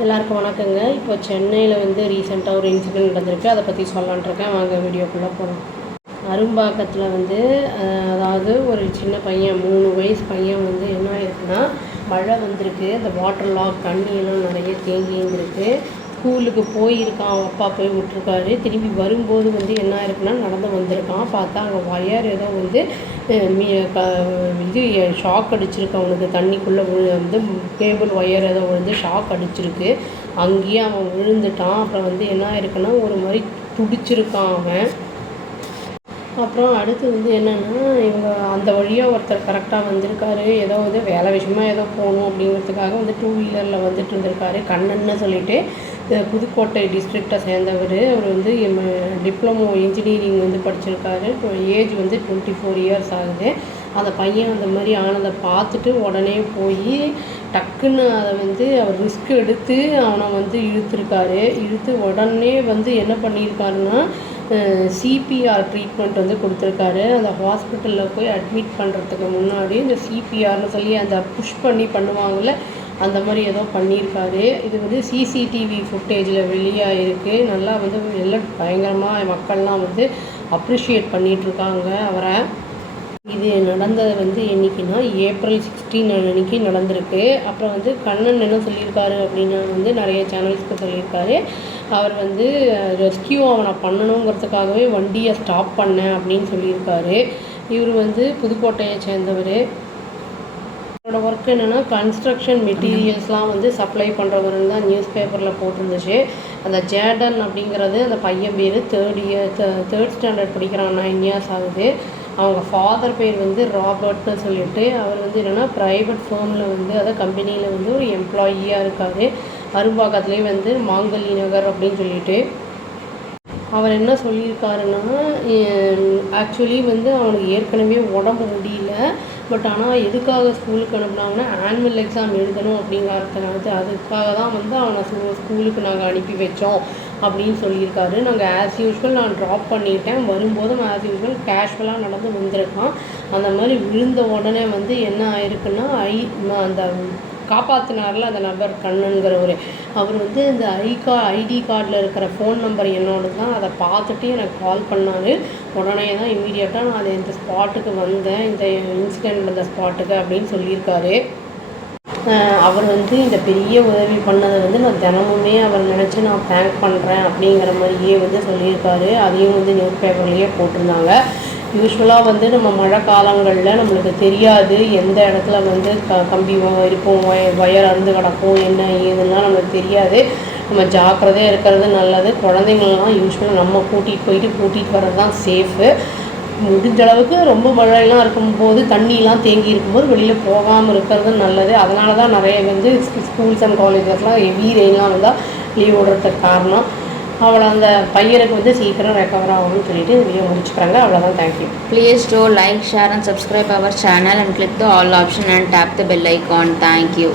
எல்லாருக்கும் வணக்கங்க. இப்போ சென்னையில் வந்து ரீசெண்டாக ஒரு இன்சிடென்ட் நடந்திருக்கு. அதை பற்றி சொல்லலான்ட்ருக்கேன் வாங்க வீடியோக்குள்ளே போகலாம் அரும்பாக்கத்தில் வந்து அதாவது ஒரு சின்ன பையன் மூணு வயசு பையன் வந்து என்ன ஆயிருக்குன்னா மழை வந்திருக்கு. இந்த வாட்டர் லாக் தண்ணியெல்லாம் நிறைய தேங்கி இருந்திருக்கு. ஸ்கூலுக்கு போயிருக்கான் அவன் அப்பா போய் விட்டுருக்காரு. திரும்பி வரும்போது வந்து என்ன ஆயிருக்குன்னா நடந்து வந்திருக்கான். பார்த்தா அங்கே ஒயர் ஏதோ வந்து மீ- க- இது ஷாக் அடிச்சிருக்கு அவனுக்கு. தண்ணிக்குள்ளே வந்து கேபிள் ஒயர் ஏதோ விழுந்து ஷாக் அடிச்சிருக்கு. அங்கேயே அவன் விழுந்துட்டான். அப்புறம் வந்து என்ன ஆயிருக்குன்னா ஒரு மாதிரி துடிச்சிருக்கான் அவன். அப்புறம் அடுத்து வந்து என்னென்னா இவங்க அந்த வழியாக ஒருத்தர் கரெக்டாக வந்திருக்காரு. ஏதோ வந்து வேலை விஷயமா ஏதோ போகணும் அப்படிங்கிறதுக்காக வந்து டூ வீலரில் வந்துட்டு இருந்திருக்காரு. கண்ணன்னு சொல்லிட்டு புதுக்கோட்டை டிஸ்ட்ரிக்டை சேர்ந்தவர். அவர் வந்து டிப்ளமோ இன்ஜினியரிங் வந்து படிச்சிருக்காரு. ஏஜ் வந்து டுவெண்ட்டி ஃபோர் இயர்ஸ் ஆகுது. அந்த பையன் அந்த மாதிரி ஆனதை பார்த்துட்டு உடனே போய் டக்குன்னு அதை வந்து அவர் ரிஸ்க் எடுத்து அவனை வந்து இழுத்துருக்காரு. இழுத்து உடனே வந்து என்ன பண்ணியிருக்காருன்னா சிபிஆர் ட்ரீட்மெண்ட் வந்து கொடுத்துருக்காரு. அந்த ஹாஸ்பிட்டலில் போய் அட்மிட் பண்ணுறதுக்கு முன்னாடி இந்த சிபிஆர்னு சொல்லி அந்த புஷ் பண்ணி பண்ணுவாங்கள்ல அந்த மாதிரி ஏதோ பண்ணியிருக்காரு. இது வந்து சிசிடிவி ஃபுட்டேஜில் வெளியாகிருக்கு நல்லா வந்து எல்லாம் பயங்கரமாக மக்கள்லாம் வந்து அப்ரிஷியேட் பண்ணிகிட்ருக்காங்க அவரை. இது நடந்தது வந்து என்னைக்குன்னா ஏப்ரல் சிக்ஸ்டீன் அன்னைக்கு நடந்திருக்கு. அப்புறம் வந்து கண்ணன் என்ன சொல்லியிருக்காரு அப்படின்னா வந்து நிறைய சேனல்ஸ்க்கு சொல்லியிருக்காரு. அவர் வந்து ரெஸ்கியூ அவனை பண்ணணுங்கிறதுக்காகவே வண்டியை ஸ்டாப் பண்ணேன் அப்படின்னு சொல்லியிருக்காரு. இவர் வந்து புதுக்கோட்டையை சேர்ந்தவர். என்னோடய ஒர்க் என்னென்னா கன்ஸ்ட்ரக்ஷன் மெட்டீரியல்ஸ்லாம் வந்து சப்ளை பண்ணுறவருன்னு தான் நியூஸ் பேப்பரில் போட்டிருந்துச்சு. அந்த ஜேடன் அப்படிங்கிறது அந்த பையன் பேர் தேர்ட் இயர் தேர்ட் ஸ்டாண்டர்ட் படிக்கிறான் நைன் இயர்ஸ் ஆகுது. அவங்க ஃபாதர் பேர் வந்து ராபர்ட்னு சொல்லிட்டு அவர் வந்து என்னென்னா ப்ரைவேட் ஃபோனில் வந்து அதாவது கம்பெனியில் வந்து ஒரு எம்ப்ளாயியாக இருக்கார். அரும்பாக்கத்துலேயே வந்து மாங்கல்லி நகர் அப்படின்னு சொல்லிட்டு. அவர் என்ன சொல்லியிருக்காருன்னா ஆக்சுவலி வந்து அவனுக்கு ஏற்கனவே உடம்பு முடியல. பட் ஆனால் எதுக்காக ஸ்கூலுக்கு அனுப்புனாங்கன்னா ஆனுவல் எக்ஸாம் எழுதணும் அப்படிங்கிறதுனால அதுக்காக தான் வந்து அவனை ஸ்கூலுக்கு நாங்கள் அனுப்பி வச்சோம் அப்படின்னு சொல்லியிருக்காரு. நாங்கள் ஆஸ் யூஸ்வல் நான் ட்ராப் பண்ணிட்டேன். வரும்போதும் ஆஸ் யூஸ்வல் கேஷுவலாக நடந்து வந்திருக்கான். அந்த மாதிரி விழுந்த உடனே வந்து என்ன ஆயிருக்குன்னா ஐ அந்த காப்பாற்றினார்ல அந்த நபர் கண்ணனுங்கிறவர் அவர் வந்து இந்த ஐ கா ஐடி கார்டில் இருக்கிற ஃபோன் நம்பர் என்னோட தான் அதை பார்த்துட்டு எனக்கு கால் பண்ணார். உடனே தான் இம்மீடியட்டாக நான் அது இந்த ஸ்பாட்டுக்கு வந்தேன். இந்த இன்சிடெண்ட் நடந்த ஸ்பாட்டுக்கு அப்படின்னு சொல்லியிருக்காரு. அவர் வந்து இந்த பெரிய உதவி பண்ணதை வந்து நான் தினமுமே அவர் நினச்சி நான் தேங்க் பண்ணுறேன் அப்படிங்கிற மாதிரியே வந்து சொல்லியிருக்காரு. அதையும் வந்து நியூஸ் பேப்பர்லேயே போட்டிருந்தாங்க. யூஸ்வலாக வந்து நம்ம மழை காலங்களில் நம்மளுக்கு தெரியாது எந்த இடத்துல வந்து க கம்பி இருக்கும் வய வயர் அறுந்து கிடக்கும் என்ன ஏதுன்னா நம்மளுக்கு தெரியாது. நம்ம ஜாக்கிரதையாக இருக்கிறது நல்லது. குழந்தைங்களெலாம் யூஸ்வலாக நம்ம கூட்டிகிட்டு போயிட்டு கூட்டிகிட்டு வர்றது தான் சேஃபு முடிஞ்ச அளவுக்கு ரொம்ப மழையெல்லாம் இருக்கும்போது தண்ணியெலாம் தேங்கி இருக்கும்போது வெளியில் போகாமல் இருக்கிறது நல்லது. அதனால தான் நிறைய வந்து ஸ்கூல்ஸ் அண்ட் காலேஜஸ்லாம் ஹெவி ரெயின்லாம் வந்தால் லீவ் விடுறதுக்கு காரணம். அவ்வளோ அந்த பையனுக்கு வந்து சீக்கிரம் ரெக்கவர் ஆகும்னு சொல்லிட்டு வீடியோ முடிச்சுக்கிறாங்க அவ்வளோதான் thank you please do like share and subscribe our channel and click the all option and tap the bell icon thank you